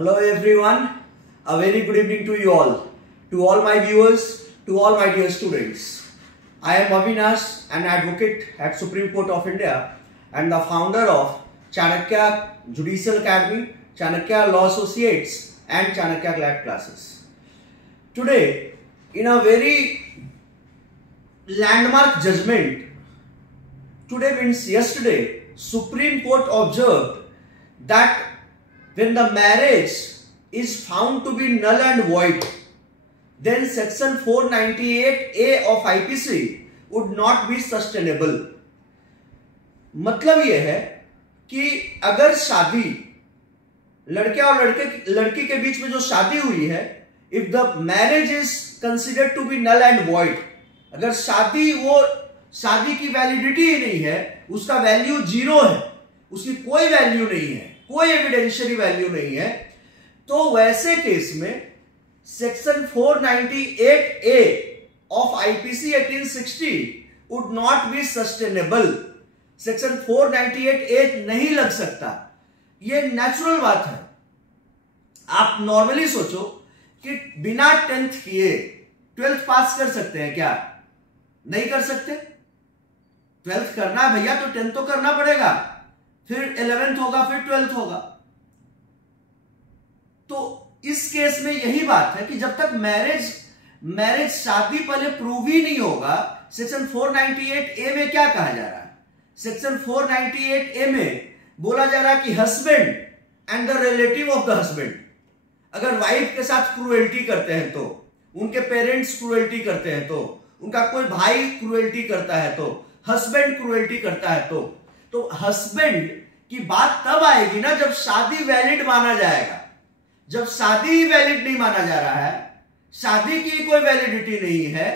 Hello everyone, a very good evening to all my viewers, to all my dear students. I am Avinash, an advocate at Supreme Court of India and the founder of Chanakya Judicial Academy, Chanakya Law Associates and Chanakya Glad Classes. Today, in a very landmark judgment, today means yesterday, Supreme Court observed that when the marriage is found to be null and void, then section 498A of IPC would not be sustainable. मतलब ये है कि अगर शादी लड़के और लड़की के बीच में जो शादी हुई है, if the marriage is considered to be null and void, अगर शादी की वैलिडिटी ही नहीं है, उसका वैल्यू जीरो है, उसकी कोई वैल्यू नहीं है, कोई एविडेंशियरी वैल्यू नहीं है, तो वैसे केस में section 498A of IPC 1860 would not be sustainable. Section 498A नहीं लग सकता. ये नेचुरल बात है. आप नॉर्मली सोचो कि बिना 10th किए 12th पास कर सकते हैं क्या? नहीं कर सकते. 12th करना है भैया तो 10th तो करना पड़ेगा, फिर 11th होगा, फिर 12th होगा. तो इस केस में यही बात है कि जब तक मैरिज शादी पहले प्रूव ही नहीं होगा. सेक्शन 498A में क्या कहा जा रहा है? सेक्शन 498A में बोला जा रहा है कि husband and the relative of the husband, अगर वाइफ के साथ क्रूएल्टी करते हैं तो, उनके पेरेंट्स क्रूएल्टी करते हैं तो, उनका कोई भाई क्रूएल्टी करता है तो, हस्बैंड क्रूएल्टी करता है तो हस्बैंड की बात तब आएगी ना जब शादी वैलिड माना जाएगा. जब शादी ही वैलिड नहीं माना जा रहा है, शादी की कोई वैलिडिटी नहीं है,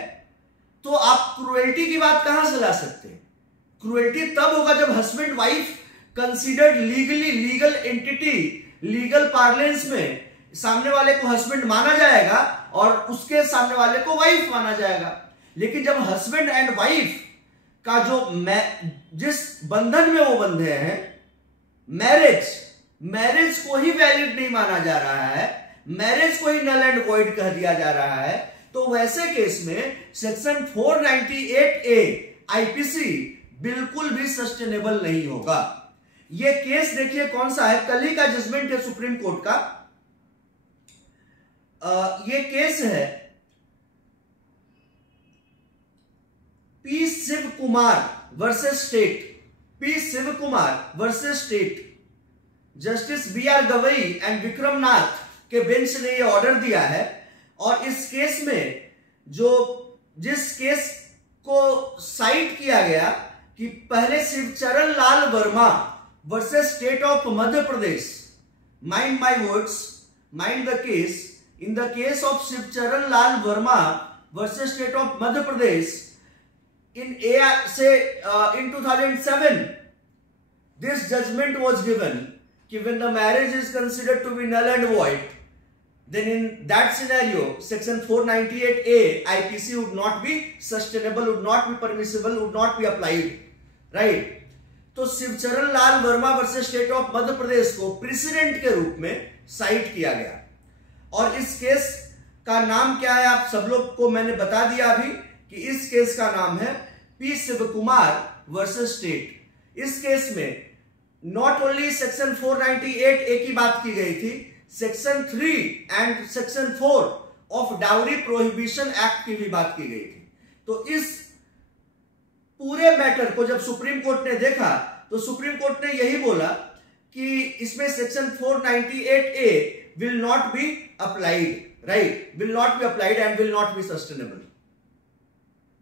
तो आप क्रूएल्टी की बात कहां से ला सकते हैं? क्रूएल्टी तब होगा जब husband wife considered legal entity, legal parlance में सामने वाले को हस्बैंड माना जाएगा और उसके सामने वाले को वाइफ माना जाएगा. लेकिन जब हस्बैंड एंड वाइफ का जो जिस बंधन में वो बंधे हैं, मैरिज को ही वैलिड नहीं माना जा रहा है, मैरिज को ही नल एंड वॉइड कह दिया जा रहा है, तो वैसे केस में सेक्शन 498A आईपीसी बिल्कुल भी सस्टेनेबल नहीं होगा. ये केस देखिए कौन सा है, कल ही का जजमेंट है सुप्रीम कोर्ट का. ये केस है P Shiv Kumar versus state. P Shiv Kumar versus state. Justice B.R. Gavai and Vikram Nath के बेंच ने यह ऑर्डर दिया है. और इस केस में जिस केस को साइट किया गया कि पहले Shivcharan Lal Verma versus state of Madhya Pradesh. Mind my words, mind the case. In the case of Shivcharan Lal Verma versus state of Madhya Pradesh in 2007, this judgment was given that when the marriage is considered to be null and void, then in that scenario section 498A IPC would not be sustainable, would not be permissible, would not be applied, right? तो Shivcharan Lal Verma versus state of Madhya प्रदेश को president के रूप में site किया गया. और इस case का नाम क्या है आप सब लोग को मैंने बता दिया अभी कि इस केस का नाम है P Shiv Kumar versus state. इस केस में नॉट ओनली सेक्शन 498A की बात की गई थी, section 3 and section 4 of dowry prohibition act की भी बात की गई थी. तो इस पूरे मैटर को जब सुप्रीम कोर्ट ने देखा तो सुप्रीम कोर्ट ने यही बोला कि इसमें section 498A will not be applied, right, will not be applied and will not be sustainable.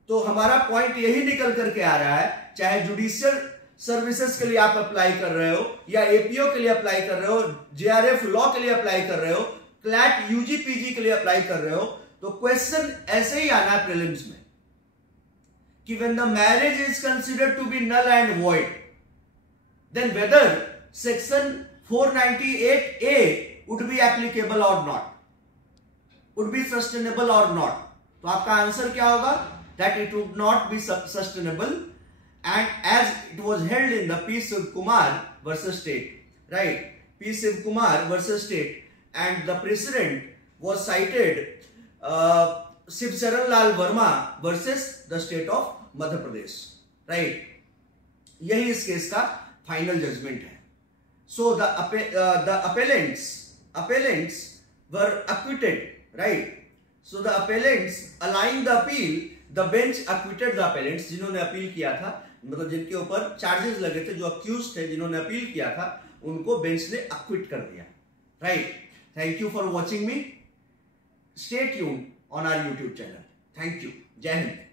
तो हमारा पॉइंट यही निकल करके आ रहा है, चाहे जुडिशियल सर्विसेज के लिए आप अप्लाई कर रहे हो या एपीओ के लिए अप्लाई कर रहे हो, जेआरएफ लॉ के लिए अप्लाई कर रहे हो, क्लैट यूजी पीजी के लिए अप्लाई कर रहे हो, तो क्वेश्चन ऐसे ही आना है प्रीलिम्स में कि when the marriage is considered to be null and void, then whether section 498A would be applicable और नॉट, वुड बी सस्टेनेबल और नॉट. तो आपका आंसर क्या होगा? That it would not be sustainable, and as it was held in the P. Shiv Kumar versus State, right? P. Shiv Kumar versus State. and the precedent was cited Shivcharan Lal Verma versus the state of Madhya Pradesh, right? यही इस case का final judgement है. So the appellants were acquitted, right? So the appellants allowing the appeal, the bench acquitted the appellants, जिन्होंने appeal किया था, मतलब जिनके ऊपर चार्जेस लगे थे, जो अक्यूज थे, जिन्होंने अपील किया था, उनको बेंच ने अक्विट कर दिया, right? Thank you for watching me. Stay tuned on our YouTube channel. Thank you. Jai Hind.